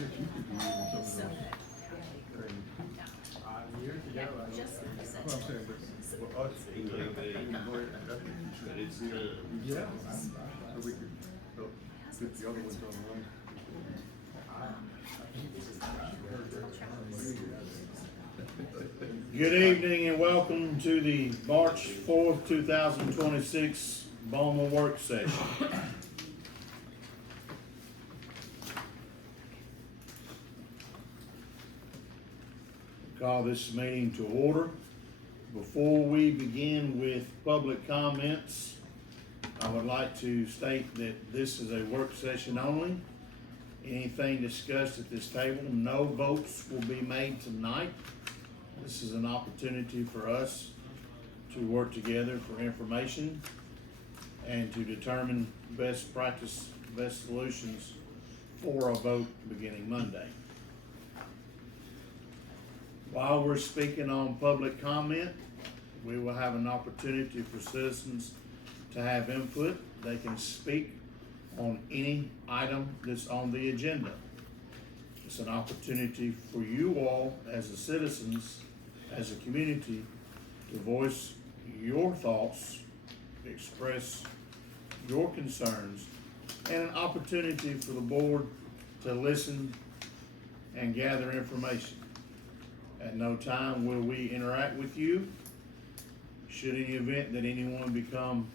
guess you could be using some of So, those. Years ago, I don't. just like I said. Well, I'm saying, but for us, But it's, yeah, so we could, get the other ones on the run. Good evening and welcome to the March 4th, 2026 BOMA work session. Call this meeting to order. Before we begin with public comments, I would like to state that this is a work session only. Anything discussed at this table, no votes will be made tonight. This is an opportunity for us to work together for information and to determine best practice, best solutions for a vote beginning Monday. While we're speaking on public comment, we will have an opportunity for citizens to have input. They can speak on any item that's on the agenda. It's an opportunity for you all as the citizens, as a community, to voice your thoughts, express your concerns, and an opportunity for the board to listen and gather information. At no time will we interact with you. Should any event that anyone become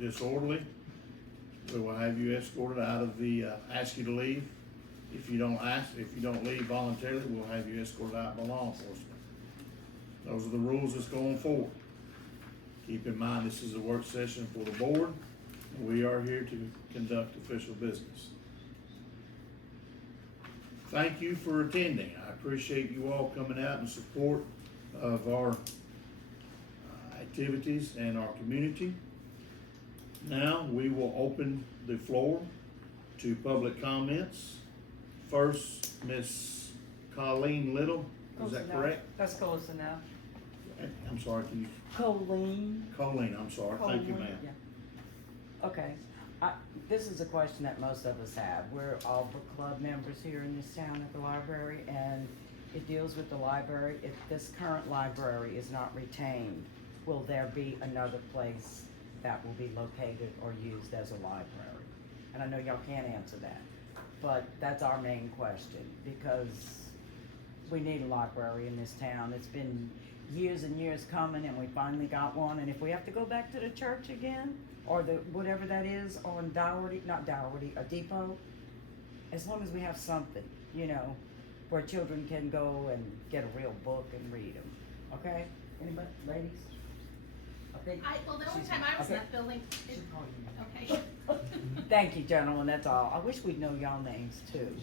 disorderly, we will have you escorted out of the, ask you to leave. If you don't leave voluntarily, we'll have you escorted out by law enforcement. Those are the rules that's going forward. Keep in mind, this is a work session for the board. We are here to conduct official business. Thank you for attending. I appreciate you all coming out in support of our activities and our community. Now, we will open the floor to public comments. First, Miss Colleen Little, is that correct? That's close enough. I'm sorry, can you, Colleen. I'm sorry, thank you, ma'am. Yeah. Okay, this is a question that most of us have. We're all book club members here in this town at the library, and it deals with the library. If this current library is not retained, will there be another place that will be located or used as a library? And I know y'all can't answer that, but that's our main question, because we need a library in this town. It's been years and years coming, and we finally got one, and if we have to go back to the church again, or the, whatever that is on a depot, as long as we have something, you know, where children can go and get a real book and read them, okay? Anybody, ladies? Okay. Well, the only time I was in that building, okay. Thank you, gentlemen, that's all. I wish we'd know y'all names too.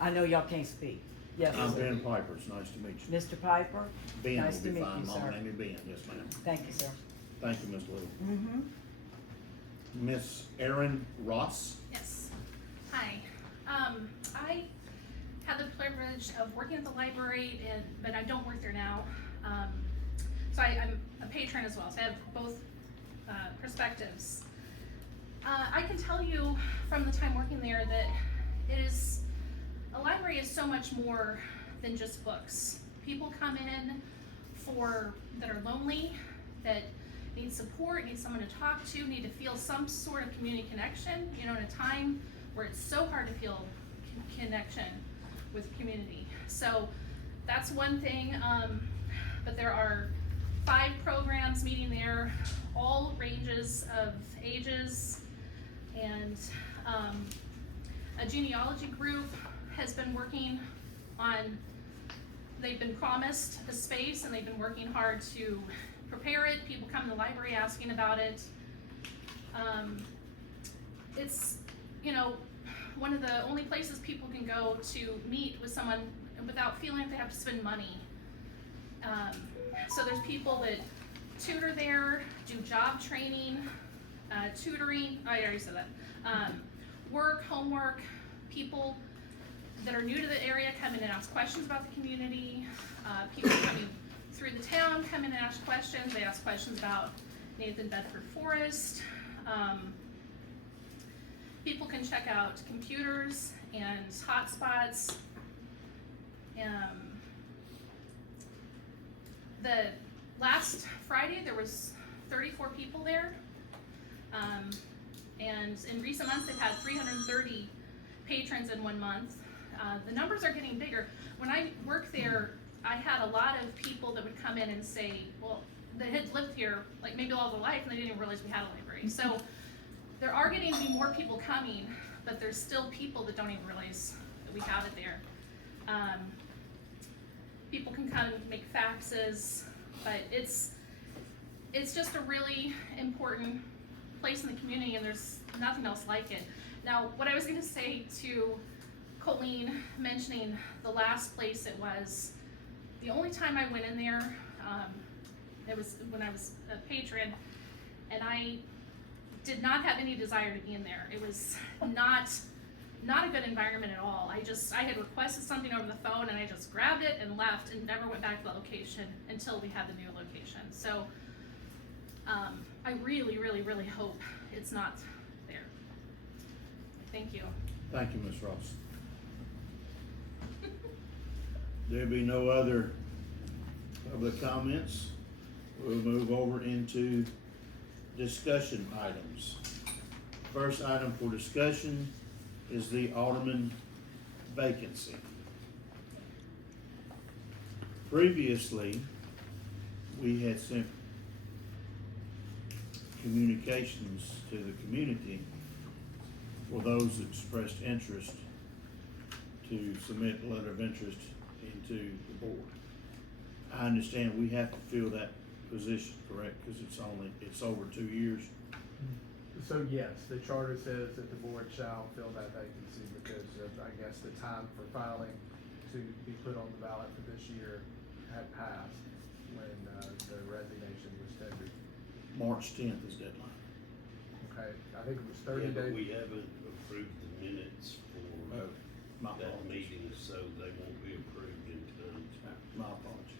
I know y'all can't speak. Yes, I'm sir. Ben Piper, it's nice to meet you. Mr. Piper? Ben Nice will to be meet fine, you, Mama, sir. name me Ben, yes ma'am. Thank you, sir. Thank you, Miss Little. Mm-hmm. Miss Erin Ross. Yes. Hi. I had the privilege of working at the library, but I don't work there now. So I'm a patron as well, so I have both perspectives. I can tell you from the time working there that a library is so much more than just books. People come in that are lonely, that need support, need someone to talk to, need to feel some sort of community connection, you know, in a time where it's so hard to feel connection with community. So that's one thing, but there are 5 programs meeting there, all ranges of ages, and a genealogy group has been working on, they've been promised a space and they've been working hard to prepare it. People come to the library asking about it. It's, you know, one of the only places people can go to meet with someone without feeling like they have to spend money. So there's people that tutor there, do job training, tutoring, I already said that, work, homework, people that are new to the area come in and ask questions about the community, people coming through the town come in and ask questions. They ask questions about Nathan Bedford Forest. People can check out computers and there's hotspots. The last Friday, there was 34 people there. And in recent months, they've had 330 patrons in 1 month. The numbers are getting bigger. When I worked there, I had a lot of people that would come in and say, well, they had lived here like maybe all their life and they didn't even realize we had a library. So there are getting to be more people coming, but there's still people that don't even realize that we have it there. People can come and make faxes, but it's just a really important place in the community, and there's nothing else like it. Now, what I was gonna say to Colleen, mentioning the last place it was, the only time I went in there, it was when I was a patron, and I did not have any desire to be in there. It was not a good environment at all. I had requested something over the phone and I just grabbed it and left and never went back to the location until we had the new location. So, I really, really, really hope it's not there. Thank you. Thank you, Ms. Ross. There be no other public comments. We'll move over into discussion items. First item for discussion is the Alderman vacancy. Previously, we had sent communications to the community for those that expressed interest to submit a letter of interest into the board. I understand we have to fill that position, correct? Because it's over 2 years. So yes, the charter says that the board shall fill that vacancy because of, I guess, the time for filing to be put on the ballot for this year had passed when the resignation was tendered. March 10th is deadline. Okay, I think it was 30 Yeah, but days. we haven't approved the minutes for My that apologies. meeting, so they won't be approved in time. My apologies.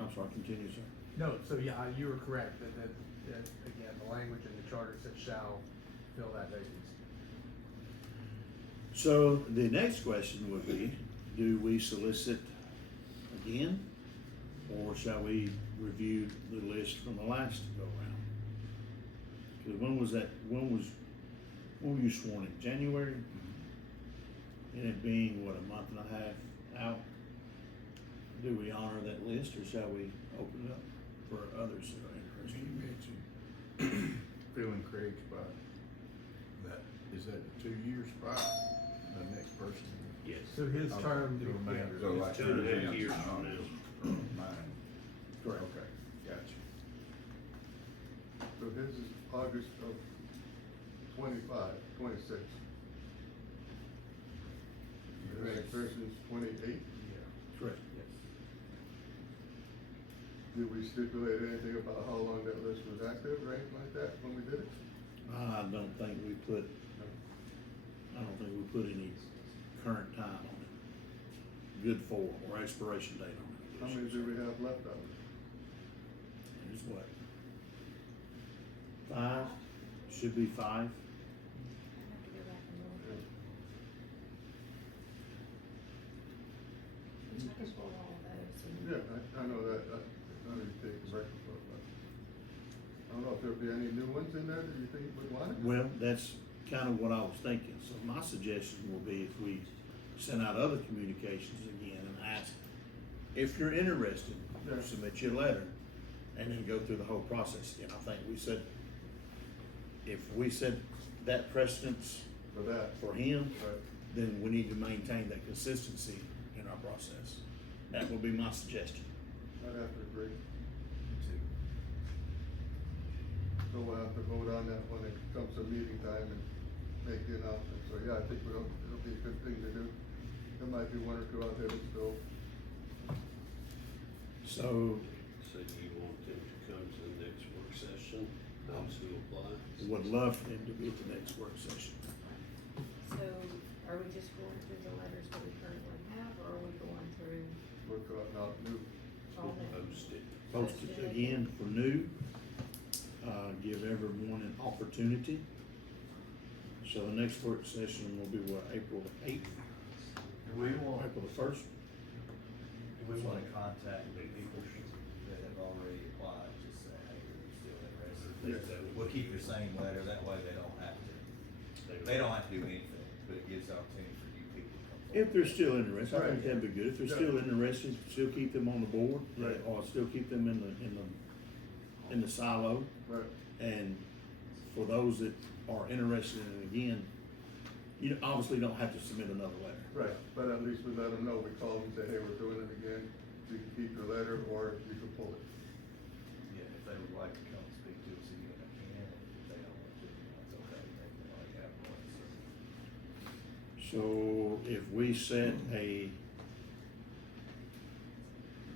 I'm sorry, continue, sir. No, so yeah, you were correct, that again, the language in the charter says shall fill that vacancy. So the next question would be, do we solicit again? Or shall we review the list from the last go round? Cause when were you sworn in? January? And it being, what, a month and a half out? Do we honor that list or shall we open it up for others that are interested? Filling Craig's spot. Is that a 2-year spot? The next person? Yes. So his term, The remainder. So like 2.5 years from now. Mine. Correct. Okay, gotcha. So his is August of 26. The next person's 28. Correct. Did we stipulate anything about how long that list was active or anything like that when we did it? I don't think we put any current time on it. Good for or expiration date on it. How many do we have left of it? There's what? 5? Should be 5. Yeah, I know that, I don't even take the record for it, but I don't know if there'll be any new ones in there that you think would want it? Well, that's kind of what I was thinking. So my suggestion will be if we send out other communications again and ask, if you're interested, Yeah. submit your letter and then go through the whole process again. I think if we set that precedence For that, for him, but then we need to maintain that consistency in our process. That would be my suggestion. I'd have to agree. So we'll have to vote on that when it comes to meeting time and make the announcement. So yeah, I think it'll be a good thing to do. There might be 1 or 2 out there that still, So So you want them to come to the next work session, those who apply? would love for him to be at the next work session. So are we just going through the letters that we currently have, or are we going through we're cutting out new. all that? Post it. Post it again for new, give everyone an opportunity. So the next work session will be what, April the eighth, We want, April the first? we wanna contact the people that have already applied, just say, hey, are you still interested? We'll keep your same letter, that way they don't have to do anything, but it gives the opportunity for you people to come forward. If they're still interested, I think Right. that'd be good. If they're Yeah. still interested, still keep them on the board. Right. Or still keep them in the silo. Right. And for those that are interested in it again, you obviously don't have to submit another letter. Right, but at least we let them know, we call them and say, hey, we're doing it again, you can keep your letter, or you can pull it. Yeah, if they would like to come speak to us again, they can, and if they don't want to, that's okay, they can like have one, so. So if we set a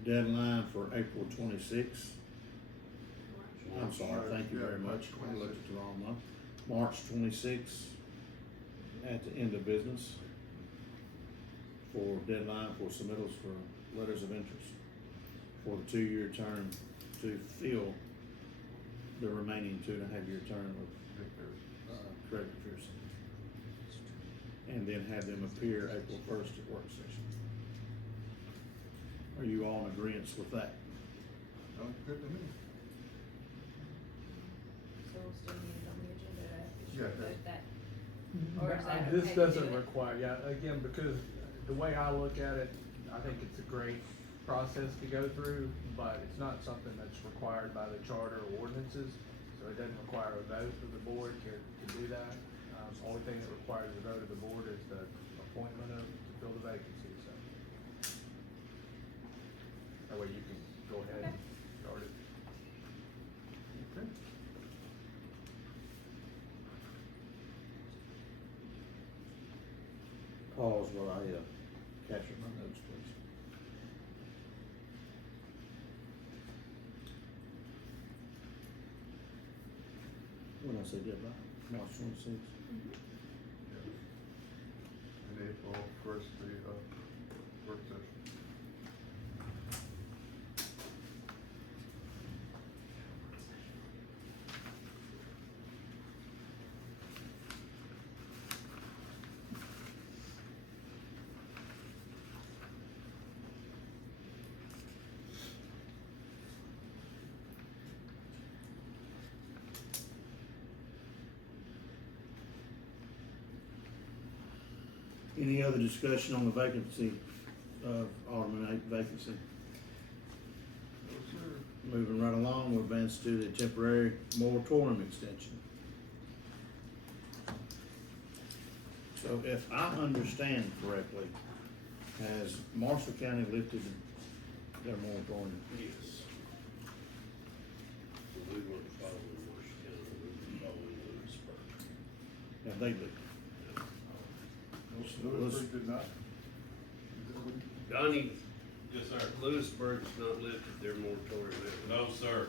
deadline for April 26th, I'm sorry, thank you very much, I looked at the wrong month, March 26th, at the end of business, for deadline for submittals for letters of interest for the 2-year term to fill the remaining 2.5-year term of Craig McPherson. And then have them appear April 1st at work session. Are you all in agreement with that? Sounds good to me. So we'll still need it on the agenda to Yeah, vote that, or is that This okay to doesn't do it? require, yeah, again, because the way I look at it, I think it's a great process to go through, but it's not something that's required by the charter or ordinances, so it doesn't require a vote of the board to do that. The only thing that requires a vote of the board is the appointment to fill the vacancy, so. That way you can go ahead and start it. Okay. Pause while I capture my notes, please. When I say deadline, March 26th. In April 1st, the, work session. Any other discussion on the vacancy of Alderman vacancy? No, sir. Moving right along, we'll advance to the temporary moratorium extension. So if I understand correctly, has Marshall County lifted their moratorium? Yes. We weren't following Marshall County, we were following Lewisburg. Have they lifted? Lewisburg did not? Is that what- Donnie, Yes, sir. Lewisburg's not lifted their moratorium. have they? No, sir.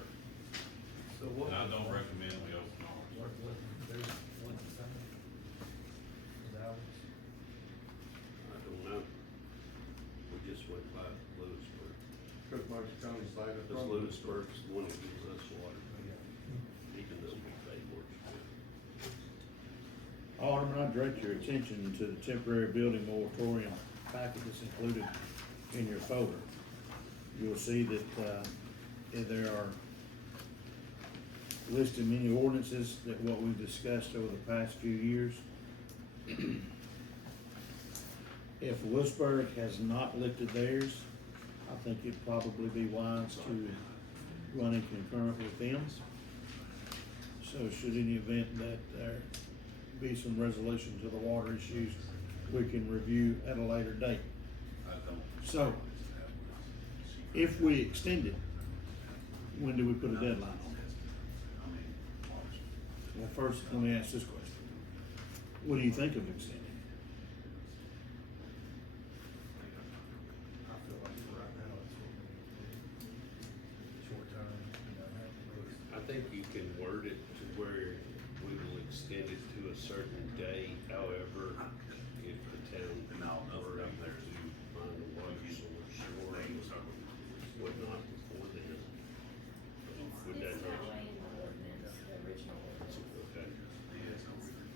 So what? And I don't recommend we open ours. I don't know. We just went by Lewisburg. Because Marshall County's buying it Because from. Lewisburg's the one that gives us water, even though we pay Marshall County. Alderman, I direct your attention to the temporary building moratorium packet that's included in your folder. You'll see that, there are listed many ordinances that what we've discussed over the past few years. If Lewisburg has not lifted theirs, I think it'd probably be wise to run in concurrent with them. So should any event that there be some resolution to the water issues, we can review at a later date. I don't. So, if we extend it, when do we put a deadline on it? Well, first, let me ask this question. What do you think of extending? I feel like right now it's what we need to do. Short term, have I think you can word it to where we will extend it to a certain day, however, if the town were to find a water source or whatnot before then. Would that It's that not? way in the ordinance, the original ordinance. Okay.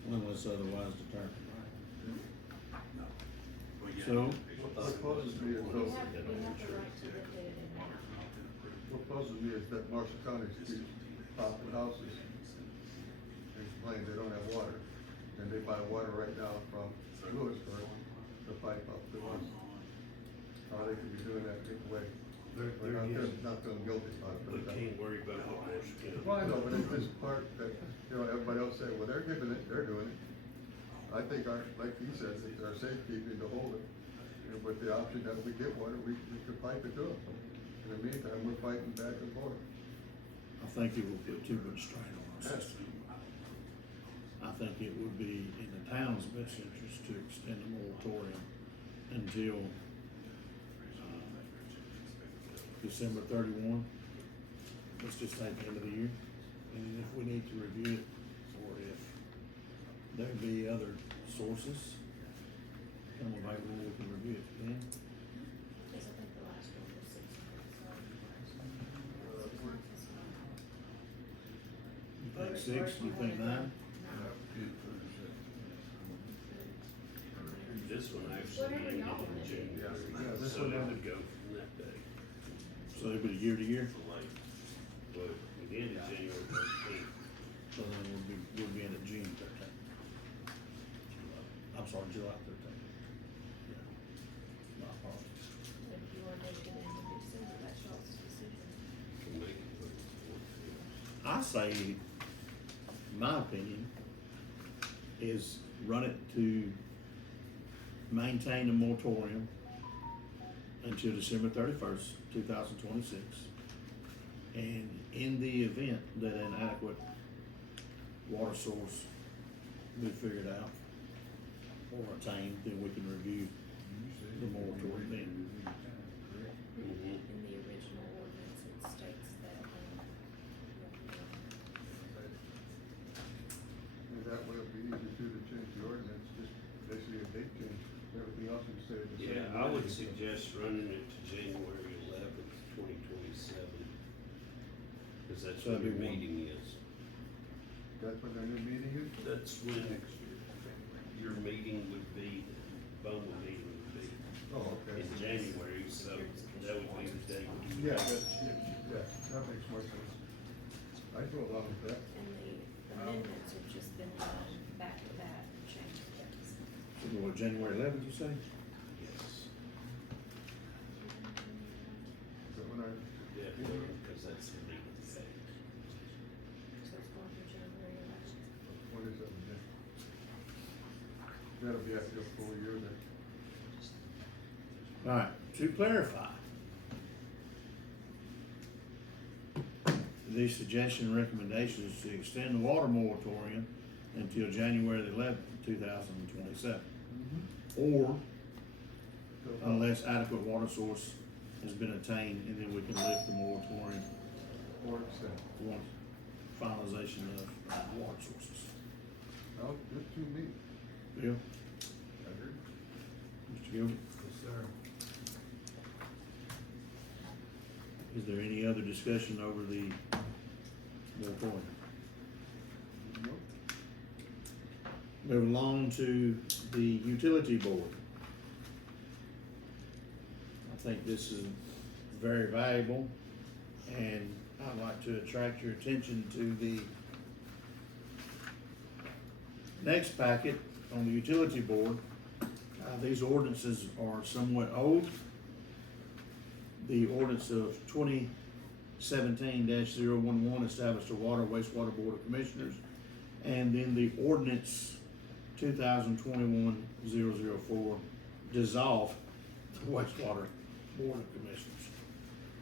When was unless otherwise determined. So, What puzzles me is We those, have the right to look at it now. what puzzles me is that Marshall County keeps popping houses. They complain they don't have water, and they buy water right now from Lewisburg to pipe up to us. How they could be doing that either way. We're not feeling guilty about We it. can't worry about what Marshall County. Well, I know, but it's this part that, you know, everybody else say, well, they're giving it, they're doing it. I think like he says, it's our safekeeping to hold it. And with the option that we get water, we could pipe it to them. In the meantime, we're fighting back and forth. I think it will put too much strain on our system. I think it would be in the town's best interest to extend the moratorium until, December 31. Let's just say the end of the year. And if we need to review it, or if there be other sources come available, we can review it then. Cause I think the last one was 6 months, You think 6, you think 9? This one actually Whatever ended y'all in wanna do. January, Yeah, this so one it ended. would go from that day. So it'd be year to year, But it ended January 13th. so then we'll be in at June 13th. I'm sorry, July 13th. Yeah. My apologies. If you wanna make it in December, that's y'all's decision. To make it look good. I say, my opinion, is run it to maintain the moratorium until December 31st, 2026. And in the event that an adequate water source be figured out or attained, then we can review the moratorium then. Mhm. In the original ordinance, it states that, And that way it'll be easy too to change the ordinance, just basically a date change. Everything else would stay the same. Yeah, I would suggest running it to January 11th, 2027. Cause that's So when that'd your be one- meeting is. That's when our new meeting is? That's when your meeting would be, BOMA meeting would be Oh, okay. in January, so that would be the day. Yeah, that makes more sense. I go along with that. and the amendments have just been done back to back, changed things. So what, January 11th, you say? Yes, So when our, definitely, cause that's the legal thing. So it's going through January 11th. what is that, yeah? That'll be after a full year then. Alright, to clarify, the suggestion and recommendation is to extend the water moratorium until January the 11th, 2027. Or So, unless adequate water source has been attained, and then we can lift the moratorium or extend. once finalization of water sources. Oh, good to me. Bill? Mr. Gilbert? Yes, sir. Is there any other discussion over the moratorium? Nope. Moving along to the utility board. I think this is very valuable, and I'd like to attract your attention to the next packet on the utility board. These ordinances are somewhat old. The ordinance of 2017-011 established a water wastewater board of commissioners, and then the ordinance 2021-004 dissolved the wastewater board of commissioners.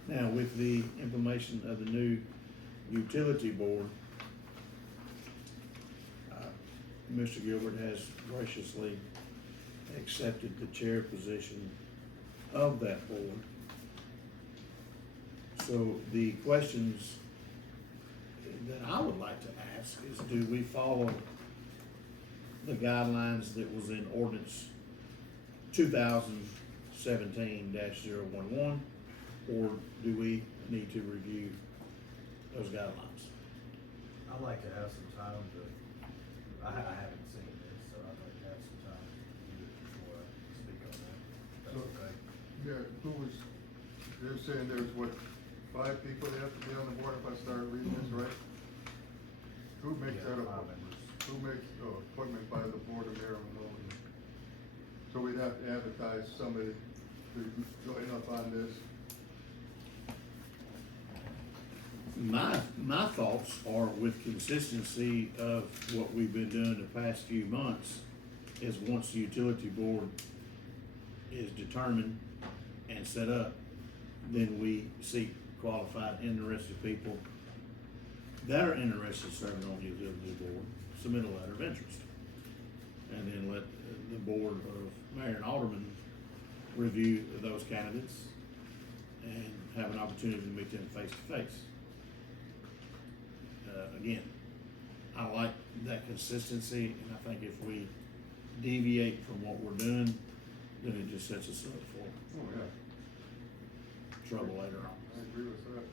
Now, with the implementation of the new utility board, Mr. Gilbert has graciously accepted the chair position of that board. So the questions that I would like to ask is, do we follow the guidelines that was in ordinance 2017-011, or do we need to review those guidelines? I'd like to have some time to, I haven't seen this, who was, they're saying there's what, 5 people that have to be on the board if I start reading this right? Who makes Yeah, that 5 up? members. Who makes, appointment by the board of mayor and alderman? So we'd have to advertise somebody to join up on this. My thoughts are with consistency of what we've been doing the past few months, is once the utility board is determined and set up, then we seek qualified, interested people that are interested in serving on the utility board, submit a letter of interest. And then let the board of mayor and alderman review those candidates and have an opportunity to meet them face to face. Again, I like that consistency, and I think if we deviate from what we're doing, then it just sets us up for Oh, yeah, trouble later on. I agree with that.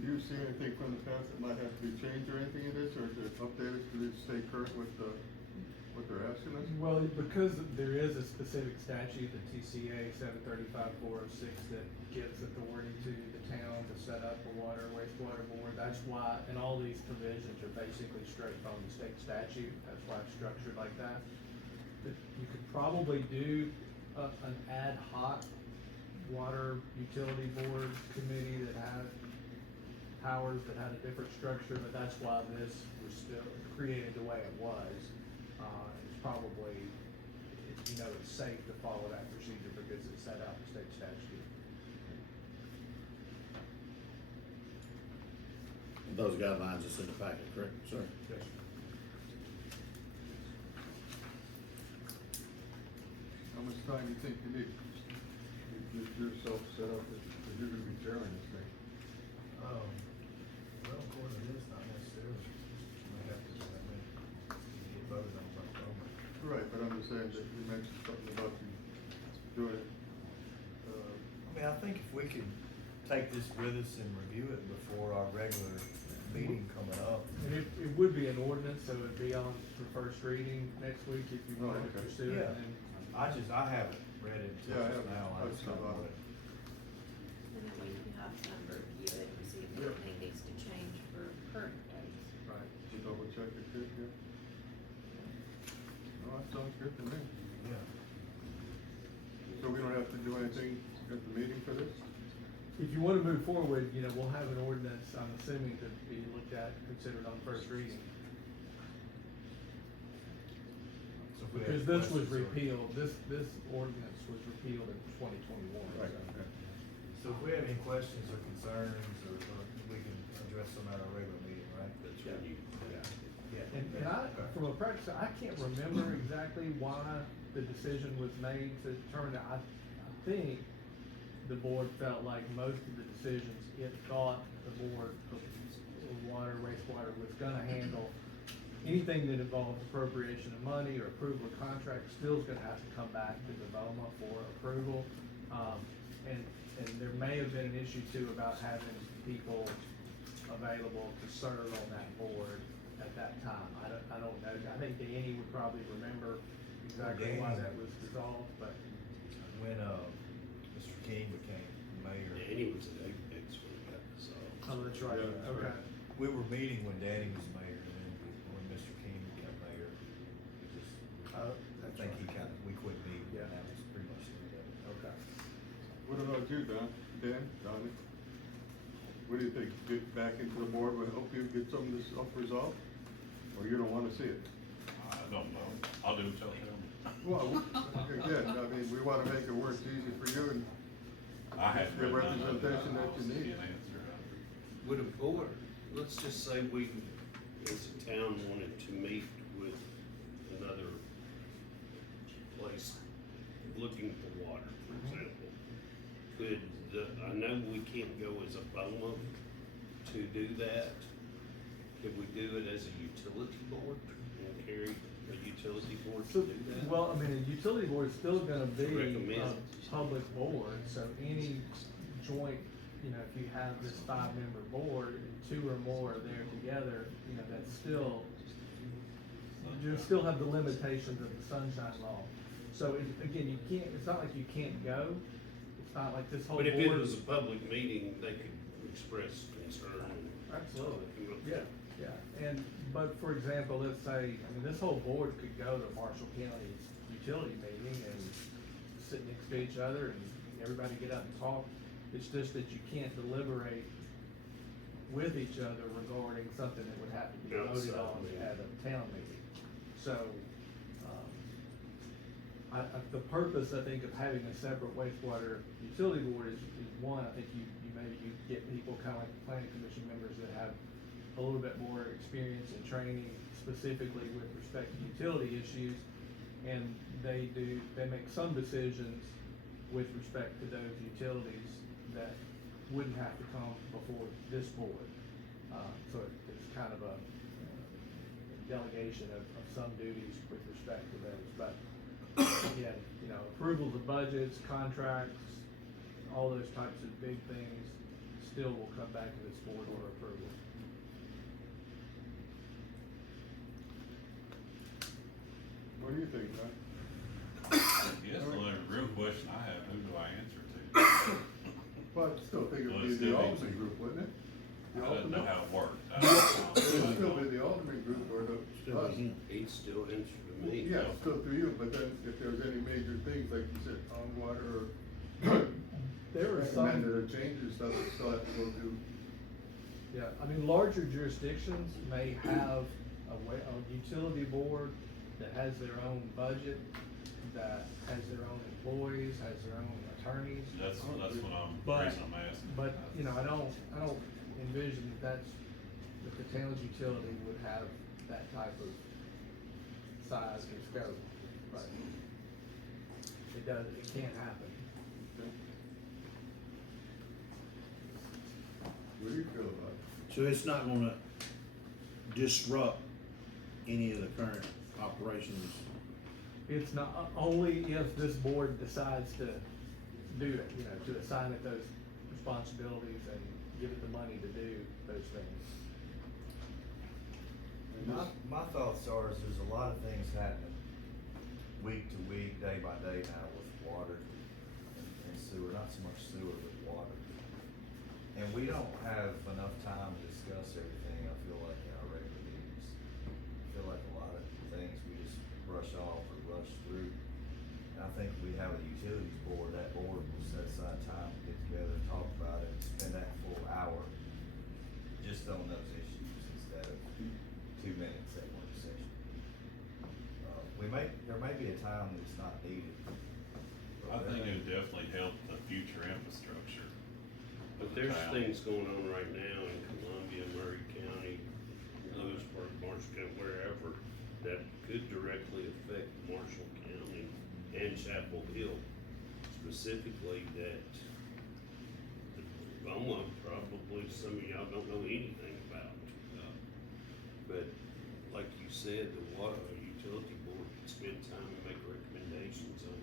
Do you see anything from the past that might have to be changed or anything in this, or to update it to stay current with what they're asking us? Well, because there is a specific statute, the TCA 735-406, that gives authority to the town to set up a water, wastewater board, that's why, and all these provisions are basically straight from the state statute, that's why it's structured like that. But you could probably do an ad hoc water utility board committee that had powers that had a different structure, but that's why this was still created the way it was. It's probably, it's safe to follow that procedure because it's set out in state statute. Those guidelines are in the packet, correct, sir? Yes, sir. How much time do you think you need? Get yourself set up, that you're gonna be chairing this thing. Well, according to this, not necessarily. We have to, get voted on by BOMA. Right, but I'm just saying that you mentioned something about you doing it. I mean, I think if we could take this with us and review it before our regular meeting coming up. And it would be an ordinance, so it'd be on for first reading next week if you Oh, wanted to okay. pursue it. Yeah. And then I haven't read it Yeah, I until just haven't. now. I just saw don't know it. And then we can have time to review it and see if Yeah. anything needs to change for current days. Right. To double check it too, yeah? No, that sounds good to me. Yeah. So we don't have to do anything at the meeting for this? If you wanna move forward, we'll have an ordinance, I'm assuming, to be looked at, considered on first reading. So if we have Because this was questions or- repealed, this ordinance was repealed in 2021. Right, so. okay. So if we have any questions or concerns, or we can address them at our regular meeting, right? That's when you, Yeah. And I, Okay. from a practice, I can't remember exactly why the decision was made to turn it. I think the board felt like most of the decisions it thought the board of water, wastewater was gonna handle. Anything that involves appropriation of money or approval of contracts still is gonna have to come back to the BOMA for approval. And there may have been an issue too about having people available to serve on that board at that time. I don't know. I think Danny would probably remember exactly why that was dissolved, but. When, Mr. King became mayor, Danny was an apex when it got dissolved. Oh, that's right, Yeah, that's okay. right. we were meeting when Danny was mayor, and then when Mr. King became mayor, it just, I That's think he right. kind of, we quit meeting, Yeah. and that was pretty much the end of it. Okay. What about you, Donnie? What do you think? Get back into the board will help you get some of this stuff resolved? Or you don't wanna see it? I don't know. I'll do what y'all tell me. Well, again, I mean, we wanna make it work easy for you and I haven't the read none of it. representation that I'll you see need. an answer. Would a board, let's just say we, as a town, wanted to meet with another place looking for water, for example. Could, I know we can't go as a BOMA to do that. Could we do it as a utility board and carry a utility board So, to do that? well, I mean, a utility board is still gonna be Recommend. a public board, so any joint, if you have this 5-member board and 2 or more are there together, that's still, you still have the limitations of the sunshine law. So again, you can't, it's not like you can't go, it's not like this whole But board. if it was a public meeting, they could express concern. Absolutely, Yeah. and, but for example, let's say, I mean, this whole board could go to Marshall County's utility meeting and sit next to each other and everybody get up and talk. It's just that you can't deliberate with each other regarding something that would have to be voted Outside on meeting. at a town meeting. So, the purpose, I think, of having a separate wastewater utility board is one, I think you get people kind of like the planning commission members that have a little bit more experience and training specifically with respect to utility issues. And they make some decisions with respect to those utilities that wouldn't have to come before this board. So it's kind of a delegation of some duties with respect to those. But again, you know, approvals of budgets, contracts, all those types of big things still will come back to this board for approval. What do you think, John? Yes, the only real question I have, who do I answer to? Well, I still think Well, it'd it's be the still Alderman be- group, wouldn't it? The I don't know Alderman? how it works. It'd still be the Alderman group or the, Still us. him. He'd still answer to me. Yeah, still through you, but then if there's any major things, like you said, on water or There are some. recommended or changes, stuff that still have to go through. Yeah, I mean, larger jurisdictions may have a utility board that has their own budget, that has their own employees, has their own attorneys. That's what I'm, the But- reason I'm asking. But, you know, I don't envision that the town's utility would have that type of size or scope, but it can't happen. What do you feel about it? So it's not gonna disrupt any of the current operations. It's not, only if this board decides to do it, you know, to assign it those responsibilities and give it the money to do those things. My thoughts are, is there's a lot of things happening week to week, day by day now with water and sewer, not so much sewer, but water. And we don't have enough time to discuss everything, I feel like, in our regular meetings. I feel like a lot of things we just brush off or rush through. And I think we have a utilities board, that board will set aside time to get together and talk about it, and spend that full hour just on those issues instead of 2 minutes at one session. There may be a time that it's not needed. I think it would definitely help the future infrastructure. But there's Town. things going on right now in Columbia, Murray County, Lewisburg, Marshall County, wherever, that could directly affect Marshall County and Chapel Hill. Specifically that BOMA, probably some of y'all don't know anything about. But like you said, the water utility board can spend time and make recommendations on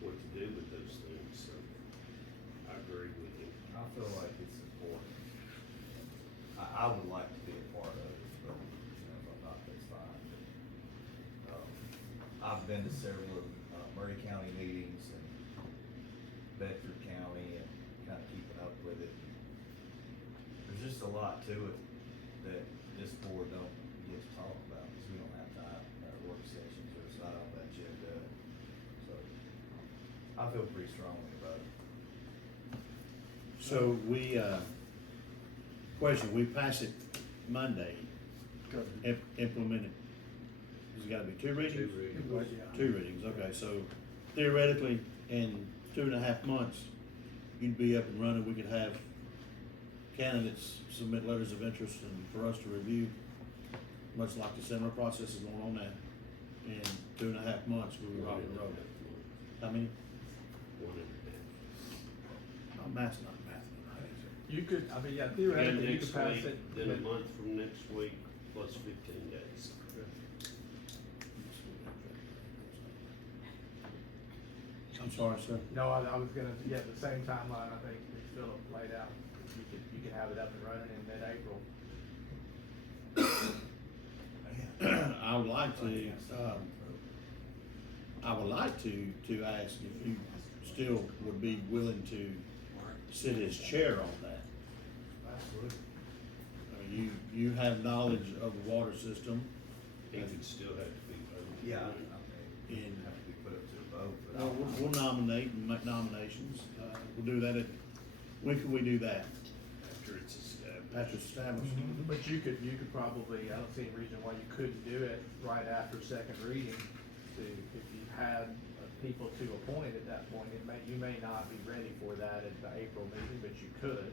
what to do with those things, so I agree with you. I feel like it's important. I would like to be a part of it, but, you know, if I'm not, that's fine. But, I've been to several of, Murray County meetings and Bedford County and kind of keeping up with it. There's just a lot to it that this board don't get to talk about, because we don't have time in our work sessions, or it's not on the agenda. So, I feel pretty strongly about it. So question, we pass it Monday, implement it. There's gotta be 2 readings? 2 readings. 2 readings, okay, so theoretically, in 2.5 months, you'd be up and running, we could have candidates submit letters of interest and for us to review, much like the similar process is going on now. In 2.5 months, we were ready to roll. How many? 1.5. Math's not math, is it? You could, I mean, yeah, Again, theoretically, you next could pass week, it. then a but- month from next week, plus 15 days. I'm sorry, sir. No, I was gonna, yeah, the same timeline, I think, that Philip laid out, you could have it up and running in mid-April. I would like to, I would like to ask if you still would be willing to sit as chair on that. Absolutely. You have knowledge of the water system. He could still have to be voted. Yeah, I In- mean, have to be put up to a vote, but. Well, we'll nominate and make nominations. We'll do that when can we do that? After it's established. After it's established? But you could probably, I don't see any reason why you couldn't do it right after second reading. If you had people to appoint at that point, you may not be ready for that at the April meeting, but you could.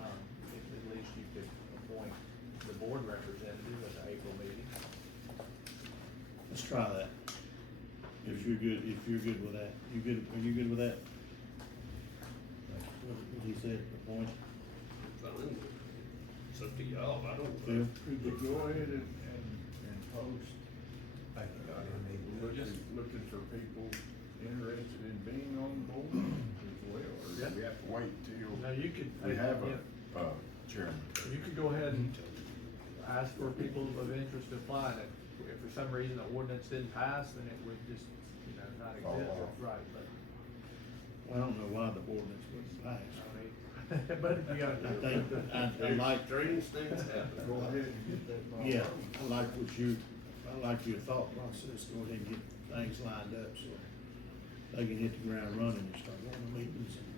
At least you could appoint the board representative at the April meeting. Let's try that. If you're good with that. Are you good with that? What he said, appoint? Fine. It's up to y'all, I don't. Phil? Could you go ahead and post, looking for people interested in being on the board as well, or do we have to wait till No, you could. we have yeah, a chairman? You could go ahead and ask for people of interest to apply, and if for some reason the ordinance didn't pass, then it would just, not Fall exist, off. right, but, Well, I don't know why the ordinance wasn't passed. I mean, but if you got. I think, I like, Strange things happen. Go ahead and get that ball yeah, rolling. I like your thought process. Go ahead and get things lined up so they can hit the ground running and start going to meetings and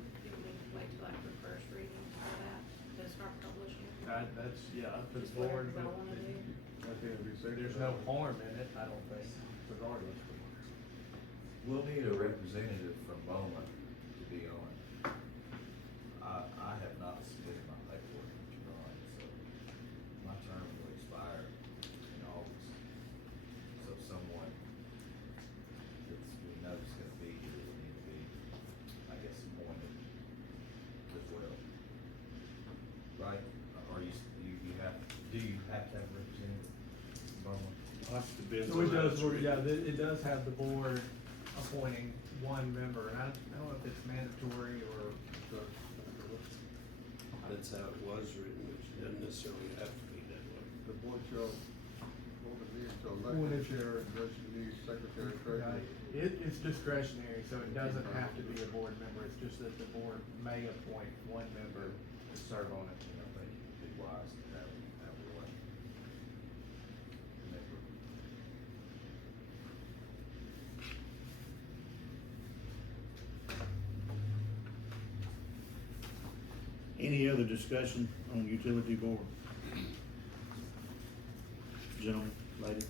Wait till after first reading for that, to start publishing. That's, yeah, up to the Just whatever board, but y'all wanna do. I think it'd be safe. there's no harm in it, I don't think, regardless. We'll need a representative from BOMA to be on. I have not submitted my paperwork to Ron, so my term will expire in August. So someone that's, we know is gonna be here will need to be, I guess, appointed as well. Right? Or you have, do you have to have a representative from BOMA? watch the business. So it does, it does have the board appointing one member, and I don't know if it's mandatory or. That's how it was written, which doesn't necessarily have to be that way. The board shall, shall When elect it- the chair and designee secretary treasurer. It's discretionary, so it doesn't have to be a board member, it's just that the board may appoint one member to serve on it. I think it'd be wise to have one member. Any other discussion on utility board? Gentlemen, lady.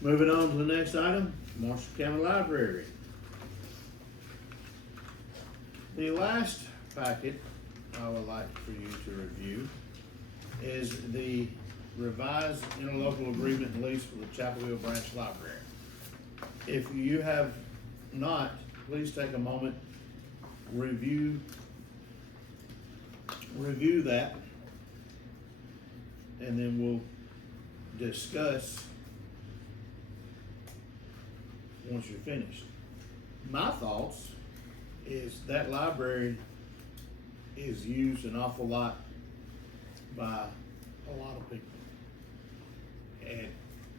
Moving on to the next item, Marshall County Library. The last packet I would like for you to review is the revised interlocal agreement and lease for the Chapel Hill Branch Library. If you have not, please take a moment, review that, and then we'll discuss once you're finished. My thoughts is that library is used an awful lot by a lot of people.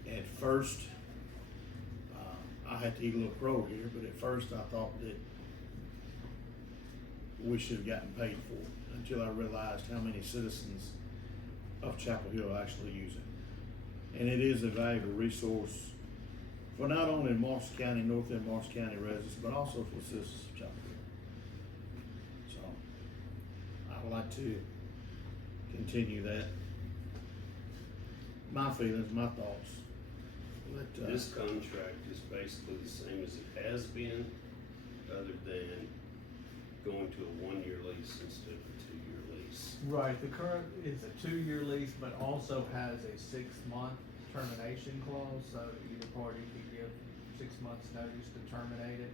At first, I had to eat a little crow here, but at first I thought that we should have gotten paid for it, until I realized how many citizens of Chapel Hill actually use it. And it is a valuable resource for not only Marshall County, North End Marshall County residents, but also for citizens of Chapel Hill. So, I would like to continue that. My feelings, my thoughts. This contract is basically the same as it has been, other than going to a one-year lease instead of a two-year lease. Right, the current is a 2-year lease, but also has a 6-month termination clause, so either party could give 6 months notice to terminate it.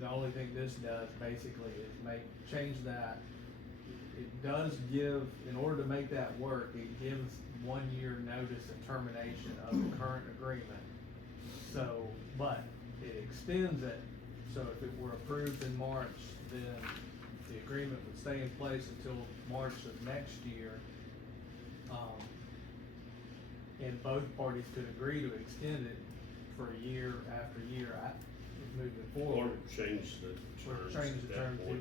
The only thing this does basically is change that. It does give, in order to make that work, it gives 1 year notice of termination of the current agreement. So, but it extends it, so if it were approved in March, then the agreement would stay in place until March of next year. And both parties could agree to extend it for a year after year, moving Or forward. change the terms Change at the that terms, point.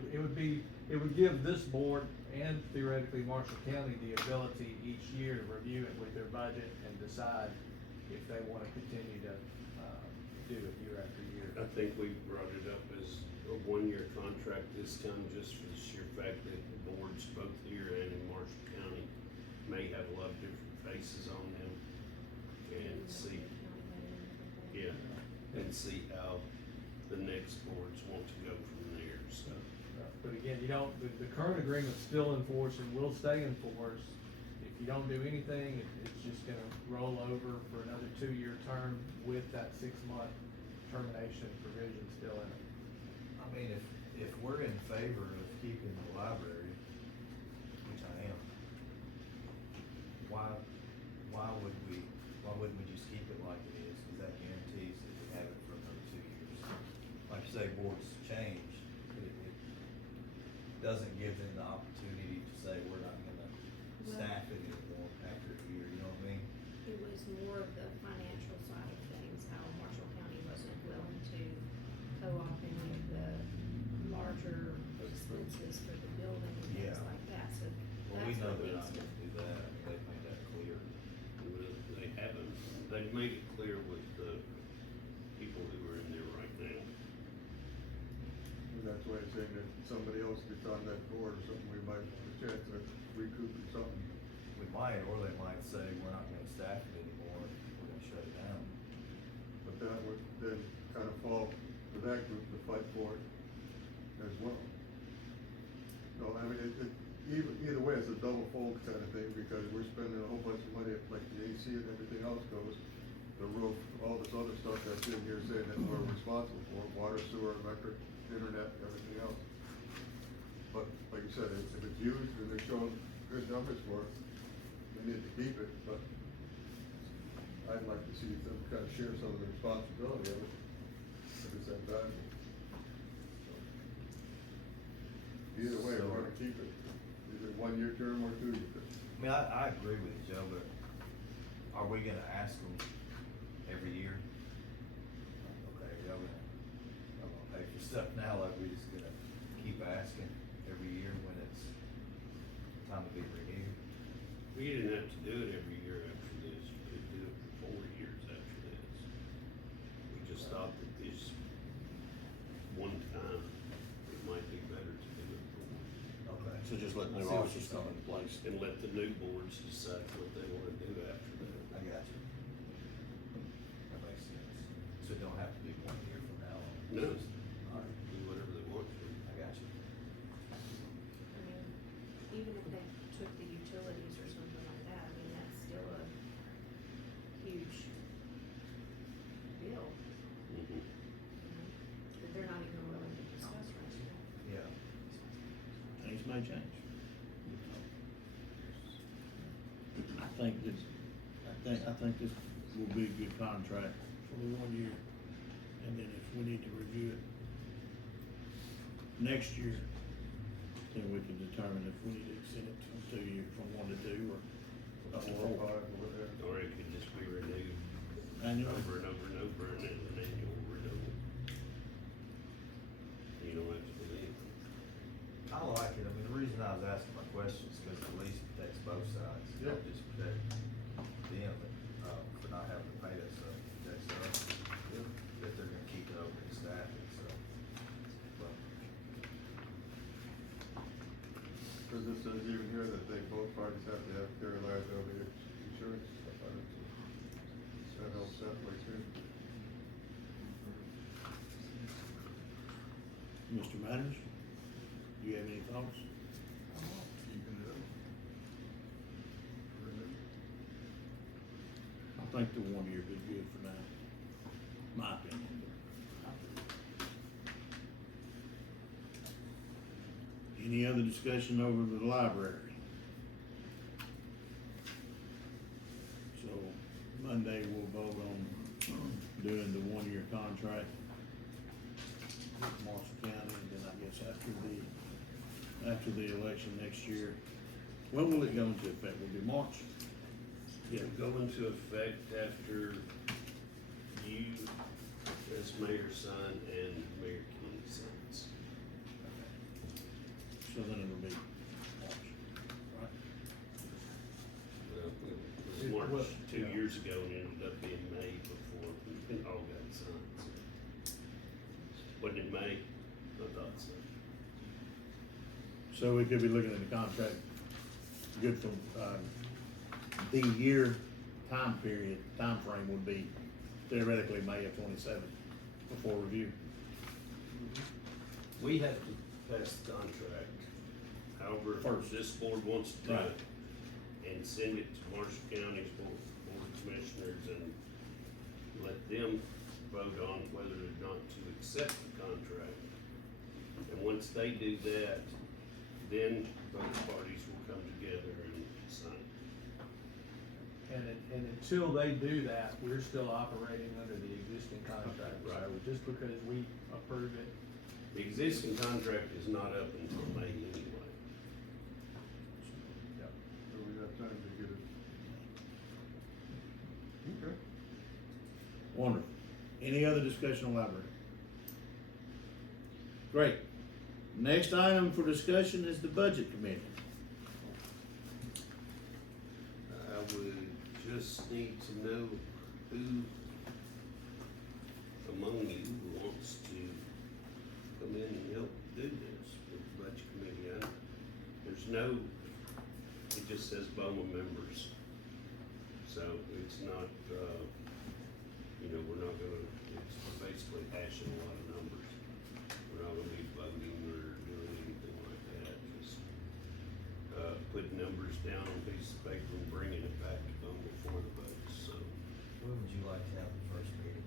it would give this board and theoretically Marshall County the ability each year to review it with their budget and decide if they wanna continue to, do it year after year. I think we brought it up as a one-year contract this time, just for the sheer fact that the boards both here and in Marshall County may have a lot of different faces on them. And see, yeah, and see how the next boards want to go from there, so. But again, you don't, the current agreement's still in force and will stay in force. If you don't do anything, it's just gonna roll over for another 2-year term with that 6-month termination provision still in it. I mean, if we're in favor of keeping the library, which I am, why wouldn't we just keep it like it is? Cause that guarantees that we have it for another 2 years. Like you say, boards change, it doesn't give them the opportunity to say, we're not gonna staff it anymore after a year, you know what I mean? It was more of the financial side of things, how Marshall County wasn't willing to co-op any of the larger expenses for the building and things Yeah. like that, so Well, we that's know what they're needs not to. gonna do that, I mean, they've made that clear. They haven't, they've made it clear with the people who are in there right now. And that's why I'm saying that somebody else gets on that board or something, we might have a chance of recouping something. We might, or they might say, we're not gonna staff it anymore, we're gonna shut it down. But that would then kind of fall to that group to fight for it as well. So, I mean, either way, it's a double fold kind of thing, because we're spending a whole bunch of money, like the AC and everything else goes, the roof, all this other stuff that's in here saying that we're responsible for, water, sewer, electric, internet, everything else. But, like you said, if it's used and they're showing good numbers for it, we need to keep it, but I'd like to see them kind of share some of the responsibility of it, if it's that valuable. So, either way, we're gonna keep it, either 1-year term or 2-year term. I mean, I agree with you, Joe, but are we gonna ask them every year? Okay, y'all gonna pay for stuff now, like we just gonna keep asking every year when it's time to be renewed? We didn't have to do it every year after this, you could do it for 4 years after this. We just thought that this one time, it might be better to do it for one. Okay. So just let I new see what officers you're come saying. into place. And let the new boards decide what they wanna do after that. I got you. That makes sense. So it don't have to be 1 year from now on? No. Alright, Do whatever they want to. I got you. I mean, even if they took the utilities or something like that, I mean, that's still a huge bill, Mhm. that they're not even willing to discuss right now. Yeah. Things may change. I think this will be a good contract for the 1 year, and then if we need to review it next year, then we can determine if we need to extend it from 2 years, from 1 to 2, or up to 4. 4 or 5 or whatever. Or it could just be renewed Annually. over and over and over, and then an annual renewal. You don't have to do anything. I like it, I mean, the reason I was asking my questions, cause at least protects both sides, Yeah. not just protect them, for not having to pay that stuff, protects us, that they're gonna keep it open and staff it, so. But, Cause it says even here that both parties have to have carry liability insurance stuff on it, so that helps that way too. Mr. Manners, do you have any thoughts? Keeping it up. I think the 1 year would be good for now, my opinion. Any other discussion over the library? So Monday we'll vote on doing the 1 year contract with Marshall County, and then I guess after the election next year, when will it go into effect? Will it be March? Yeah, go into effect after you mayor sign and Mayor King signs. So then it'll be March, right? Well, it was March 2 years ago and ended up being May before we all got signs. Wasn't it May? I thought so. So we could be looking at the contract, good for, the year time frame would be theoretically May of 27 before review. We have to pass the contract, however, First. this board wants to do Right. it, and send it to Marshall County's board of commissioners and let them vote on whether or not to accept the contract. And once they do that, then both parties will come together and sign. And until they do that, we're still operating under the existing contract. Right. So just because we approve it, The existing contract is not up until May anyway. So we got time to get it. Okay. Wonderful. Any other discussion on library? Great. Next item for discussion is the budget committee. I would just need to know who among you wants to come in and help do this with the budget committee. There's no, it just says BOMA members. So it's not, we're not gonna, it's basically hashing a lot of numbers. We're not gonna be voting or doing anything like that, just, putting numbers down on a piece of paper and bringing it back to BOMA for the votes, so. When would you like to have the first meeting?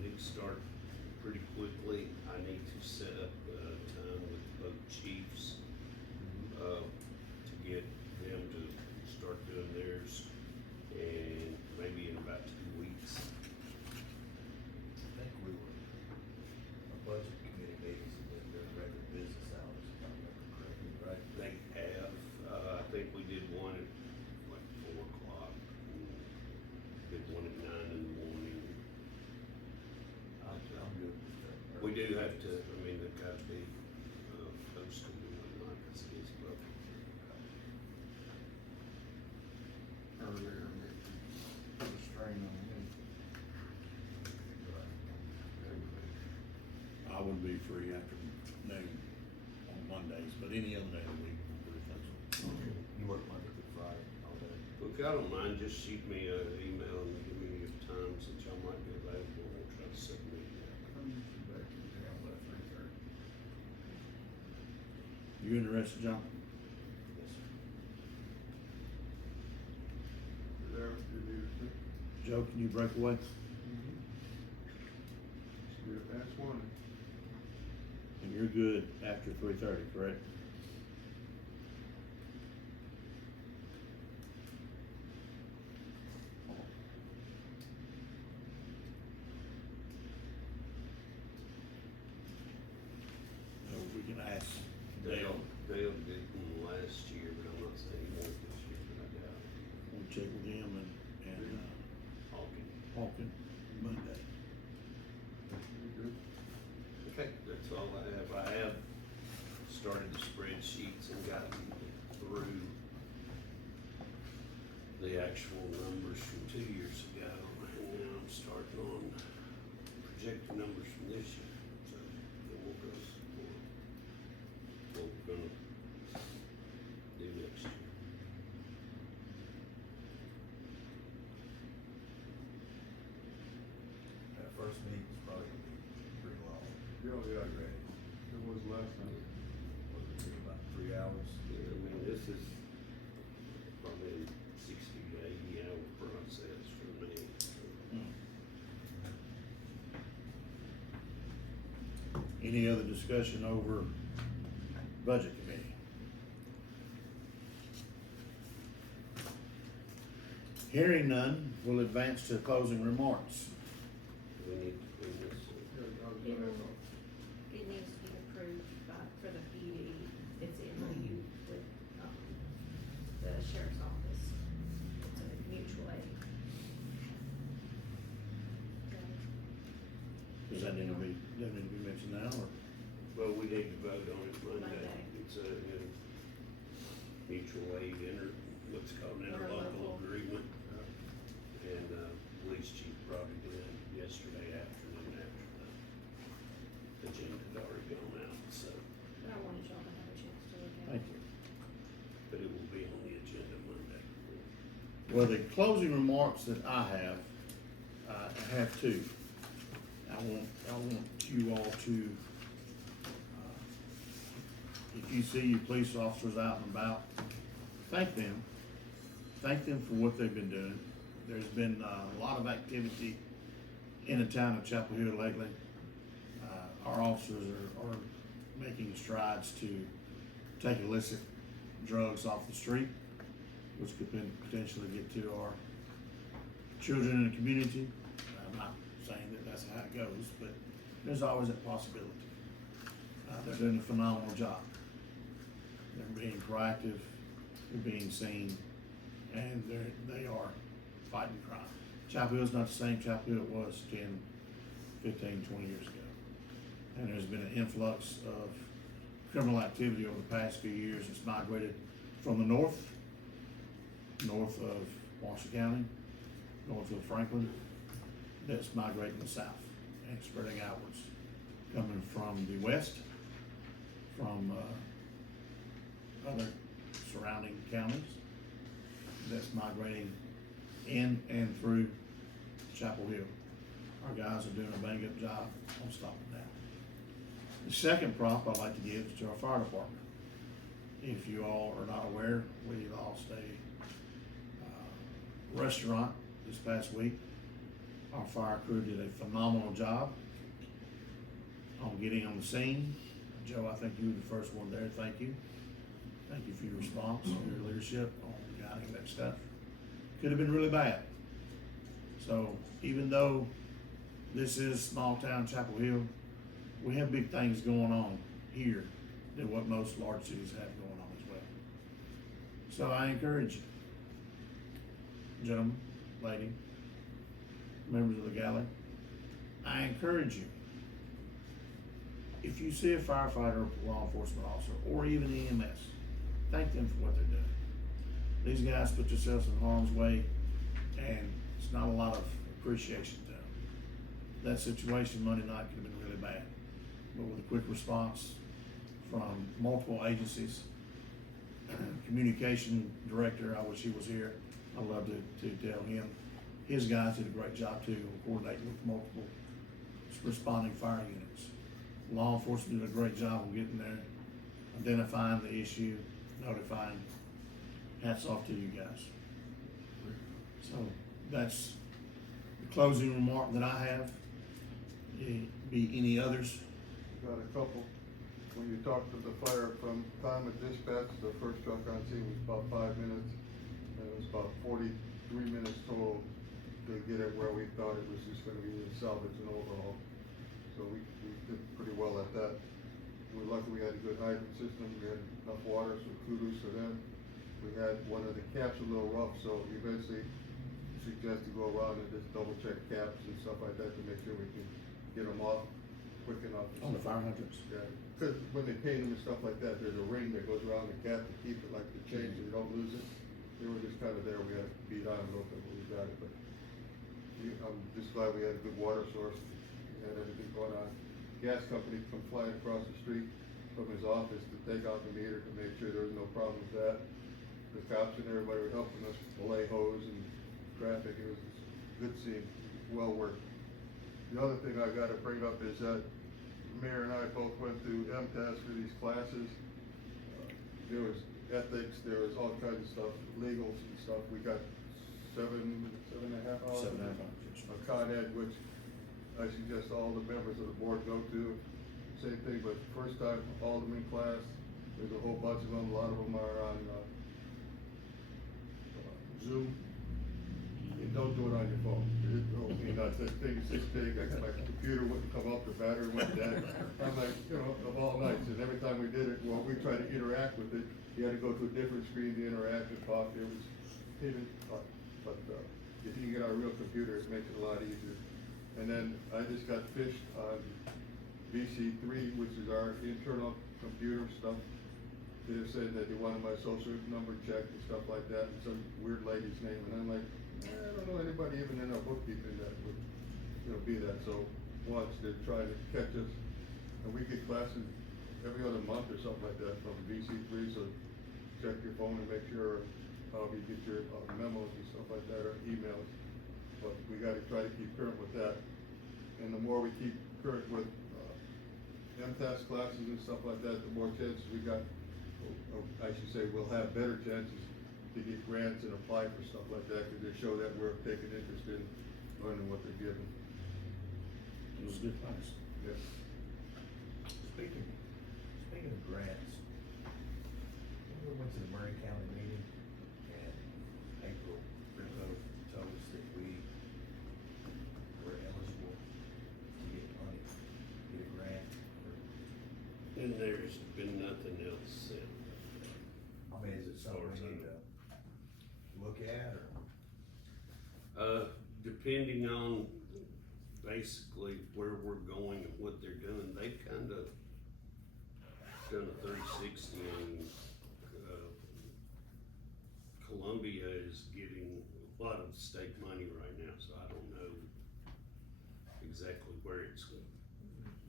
Need to start pretty quickly. I need to set up, time with both chiefs, to get them to start doing theirs, and maybe in about 2 weeks. I think we were, our budget committee meetings have been during regular business hours, if I remember correctly, right? They have, I think we did one at like 4 o'clock, and did one at 9 in the morning. I'm good with that. We do have to, I mean, they've got to be, posted and whatnot, because it is public. Earlier, maybe. Put a strain on me. I would be free after noon on Mondays, but any other day of the week, I'm pretty flexible. You work Monday through Friday, all day. Well, if y'all don't mind, just shoot me an email and give me your times that y'all might be available, we'll try to set a meeting up. I'm usually back in town by 3:30. You interested, John? Yes, sir. There, you need to. Joe, can you break away? That's one. And you're good after 3:30, correct? So we can ask Dale, Dale did one last year, but I'm not saying he won't this year, but I doubt it. we'll check with him and Hawking. Hawken Monday. You good? Okay, that's all I have. I have started the spreadsheets and gotten through the actual numbers from 2 years ago, and now I'm starting on projected numbers from this year. So then we'll go for what we're gonna do next year. That first meeting's probably gonna be pretty long. Yeah, great. It was last night. Was it about 3 hours? Yeah, I mean, this is probably a 60 to 80 hour process for me. Any other discussion over budget committee? Hearing none, we'll advance to closing remarks. We need to bring this, Yeah, I was gonna ask. It needs to be approved for the PUD, it's in lieu with, the sheriff's office. It's a mutual aid. Does that need to be mentioned now, or? Well, we need to vote on it Monday. Monday. It's a mutual aid what's called an interlocal Interlocal. agreement. And, police chief brought it in yesterday afternoon after the agenda had already gone out, so, But I wanted y'all to have a chance to look at it. Thank you. but it will be on the agenda Monday. Well, the closing remarks that I have two. I want you all to, if you see your police officers out and about, thank them. Thank them for what they've been doing. There's been a lot of activity in the town of Chapel Hill lately. Our officers are making strides to take illicit drugs off the street, which could potentially get to our children in the community. I'm not saying that that's how it goes, but there's always that possibility. They're doing a phenomenal job. They're being proactive, they're being seen, and they are fighting crime. Chapel Hill's not the same Chapel Hill it was 10, 15, 20 years ago. And there's been an influx of criminal activity over the past few years. It's migrated from the north of Washington County, north of Franklin, that's migrating south and spreading outwards, coming from the west, from other surrounding counties, that's migrating in and through Chapel Hill. Our guys are doing a bang up job on stopping that. The second prop I'd like to give is to our fire department. If you all are not aware, we lost a restaurant this past week. Our fire crew did a phenomenal job on getting on the scene. Joe, I think you were the first one there. Thank you. Thank you for your response and your leadership on guiding that stuff. Could have been really bad. So even though this is small town Chapel Hill, we have big things going on here than what most large cities have going on as well. So I encourage you, gentlemen, lady, members of the galley, I encourage you, if you see a firefighter or law enforcement officer, or even EMS, thank them for what they're doing. These guys put themselves in harm's way, and it's not a lot of appreciation to them. That situation Monday night could have been really bad, but with a quick response from multiple agencies, communication director, I wish he was here. I'd love to tell him. His guys did a great job too, coordinating with multiple responding fire units. Law enforcement did a great job of getting there, identifying the issue, notifying. Hats off to you guys. So that's the closing remark that I have. Be any others? Got a couple. When you talk to the fire from time of dispatch, the first truck on scene was about 5 minutes, and it was about 43 minutes total to get it where we thought it was just gonna be a salvage and overhaul. So we did pretty well at that. We're lucky we had a good hydrant system, we had enough water, so kudos to them. We had one of the caps a little rough, so we basically suggest to go around and just double check caps and stuff like that to make sure we can get them off quick enough. On the fire hydrants? Yeah, cause when they paint them and stuff like that, there's a ring that goes around the cap to keep it like the chain so you don't lose it. They were just kinda there, we had to beat on them a little bit, but we got it, but I'm just glad we had a good water source, we had everything going on. Gas company come flying across the street from his office to take out the meter to make sure there was no problem with that. The cops and everybody were helping us belay hose and traffic, it was a good scene, well worked. The other thing I gotta bring up is that Mayor and I both went through MTS for these classes. There was ethics, there was all kinds of stuff, legals and stuff. We got seven and a half hours. 7.5 hours, yes. Of Con Ed, which I suggest all the members of the board go to. Same thing, but first time Alderman class, there's a whole bunch of them, a lot of them are on, Zoom. And don't do it on your phone. That thing is this big, my computer wouldn't come up, the battery went dead. I'm like, of all nights, and every time we did it, well, we tried to interact with it, you had to go to a different screen to interact and talk, it was, but if you can get on a real computer, it makes it a lot easier. And then I just got fished on VC3, which is our internal computer stuff. They said that they wanted my social number checked and stuff like that, and some weird lady's name, and I'm like, I don't know anybody even in our bookkeeping that would, be that, so once they're trying to catch us, and we get classes every other month or something like that from VC3, so check your phone and make sure, you get your memos and stuff like that, or emails, but we gotta try to keep current with that, and the more we keep current with, MTS classes and stuff like that, the more chances we got, or I should say, we'll have better chances to get grants and apply for stuff like that, cause they show that we're taking interest in learning what they're giving. It was a good class. Yeah. Speaking of grants, we went to the Murray County meeting, and April Rimbo told us that we were eligible to get money, get a grant. And there's been nothing else said. I mean, is it something we need to look at, or? Depending on basically where we're going and what they're doing, they've kind of done a 360 and, Columbia is getting a lot of state money right now, so I don't know exactly where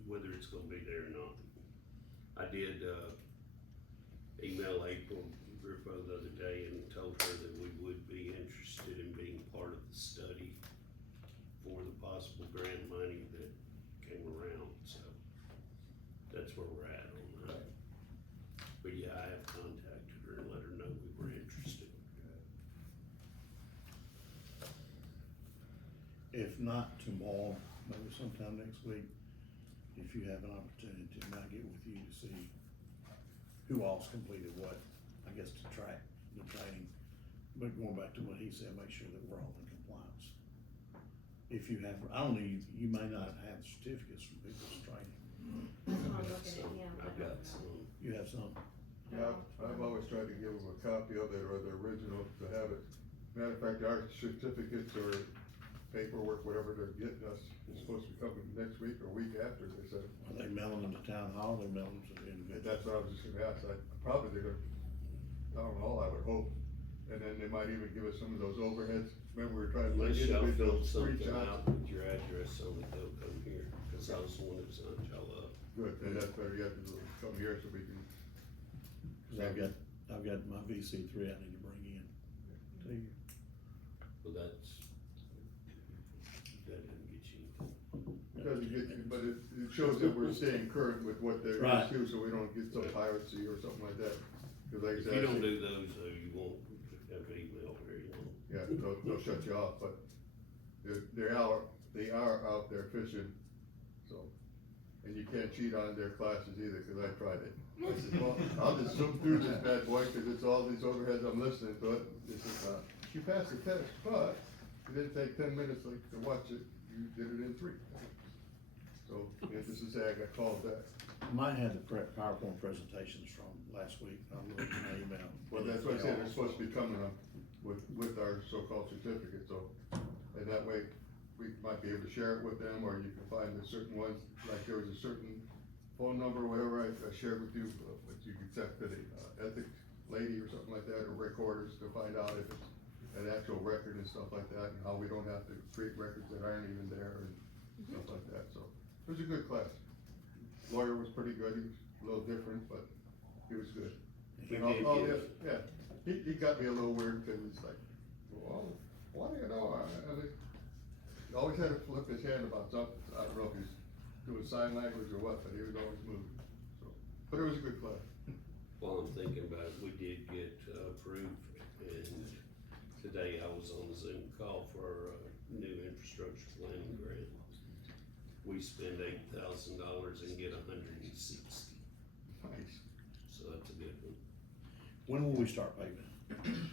whether it's gonna be there or not. I did, email April Grifo the other day and told her that we would be interested in being part of the study for the possible grant money that came around, so that's where we're at on that. But yeah, I have contacted her and let her know we were interested. If not tomorrow, maybe sometime next week, if you have an opportunity, I might get with you to see who all's completed what, I guess to track the training. But going back to what he said, make sure that we're all in compliance. If you have, I don't know, you may not have certificates from people's training. That's what I'm looking at, yeah. I've got some. You have some? Yeah, I've always tried to give them a copy of it or the original to have it. Matter of fact, our certificates or paperwork, whatever they're getting us, is supposed to be coming next week or week after, they said. Are they mailing them to town hall, or they mailing them to the And individual? that's what I was just gonna ask, probably they're gonna, town hall, I would hope. And then they might even give us some of those overheads. Remember, we were trying to Unless like y'all fill individuals reach something out. out with your address so that they'll come here, cause I was the one that signed y'all up. Good, and that's better yet, to come here so we can. Cause I've got my VC3 I need to bring in to you. Well, that didn't get you anything. It doesn't get you, but it shows that we're staying current with what they're Right. into, so we don't get some piracy or something like that. Cause like I If said, you don't do those though, you won't have email very long. yeah, they'll shut you off, but they are out there fishing, so. And you can't cheat on their classes either, cause I tried it. I said, well, I'll just zoom through this bad boy, cause it's all these overheads, I'm listening to it. They said, you passed the test, but it didn't take 10 minutes like to watch it, you did it in 3. So, needless to say, I got called back. I might have the PowerPoint presentations from last week, I'll look in my email. Well, that's what I said, they're supposed to be coming up with our so-called certificate, so, and that way, we might be able to share it with them, or you can find the certain ones, like there was a certain phone number, whatever I shared with you, but you can check to the ethics lady or something like that, or recorders, to find out if it's an actual record and stuff like that, and how we don't have to create records that aren't even there, and stuff like that, so, it was a good class. Lawyer was pretty good, he was a little different, but he was good. We And all- did all get- this- Yeah, he got me a little weird, cause it's like, well, what do you know, I mean, he always had to flip his hand about something, I don't know if he's doing sign language or what, but he was always moving, so, but it was a good class. While I'm thinking about it, we did get approved, and today I was on a Zoom call for our new infrastructure planning grant. We spend $8,000 and get 160, Nice. so that's a good one. When will we start paving?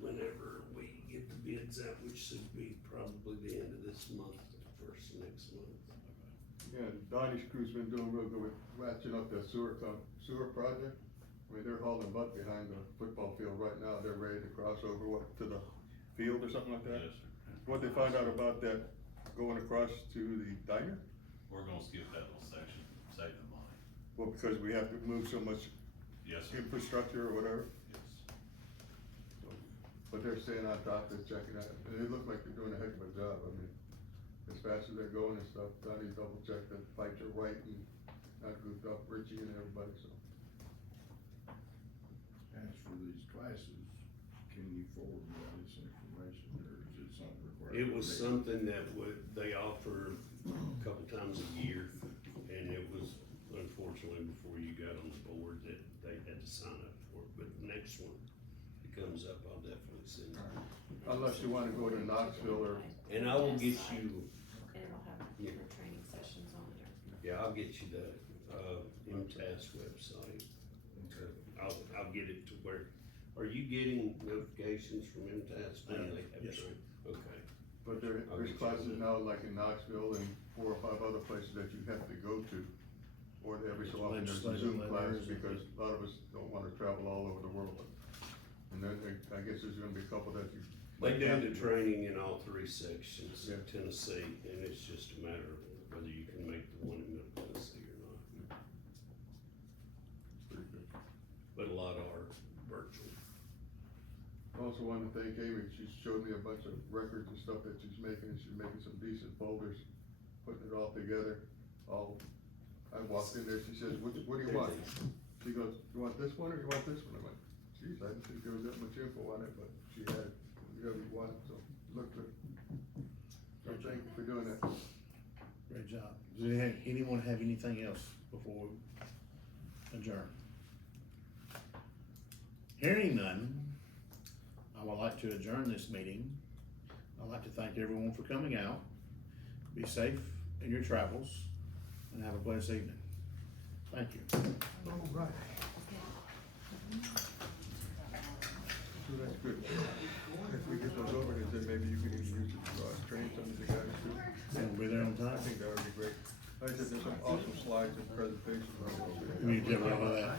Whenever we get the bids out, which should be probably the end of this month, first of next month. Yeah, Donnie's crew's been doing real good with matching up the sewer project. I mean, they're hauling butt behind the football field right now, they're ready to cross over, to the field or something like that? Yes, sir. What they found out about that going across to the diner? We're gonna skip that little section, save the money. Well, because we have to move so much Yes, sir. infrastructure or whatever. Yes. So, but they're staying on top, they're checking out, and it looks like they're doing a heck of a job, I mean, as fast as they're going and stuff, Donnie double checked that pipes are right and not goofed up, Richie and everybody, so. As for these classes, can you forward me all this information, or is it something required? It was something that they offer a couple times a year, and it was unfortunately before you got on the board that they had to sign up for it, but the next one, it comes up, I'll definitely send it. Unless you wanna go to Knoxville or, And I will get you, And it'll have Yeah. different training sessions on there. yeah, I'll get you the, MTS website. I'll get it to where, are you getting notifications from MTS when they have Yes, sir. training? Okay. but I'll there's get you classes on now like in Knoxville and 4 or 5 other places that you have to go to. Or every so often there's a Zoom Legislative class, letters. because a lot of us don't wanna travel all over the world. And then I guess there's gonna be a couple that you. They do the training in all 3 sections Yeah. of Tennessee, and it's just a matter of whether you can make the one in Middle Tennessee or not. Pretty good. But a lot are virtual. I also wanted to thank Amy, she showed me a bunch of records and stuff that she's making, and she's making some decent folders, putting it all together, I walked in there, she says, what do you want? She goes, you want this one or you want this one? I went, geez, I didn't think there was that much info on it, but she had whatever you wanted, so it looked good. So thank you for doing that. Great job. Does anyone have anything else before we adjourn? Hearing none, I would like to adjourn this meeting. I'd like to thank everyone for coming out. Be safe in your travels and have a blessed evening. Thank you. All right. So that's good. If we get those over, then maybe you can even use it to train some of the guys too. And we'll be there on I time. think that would be great. Like I said, there's some awesome slides and presentations on it. We need to get rid of that.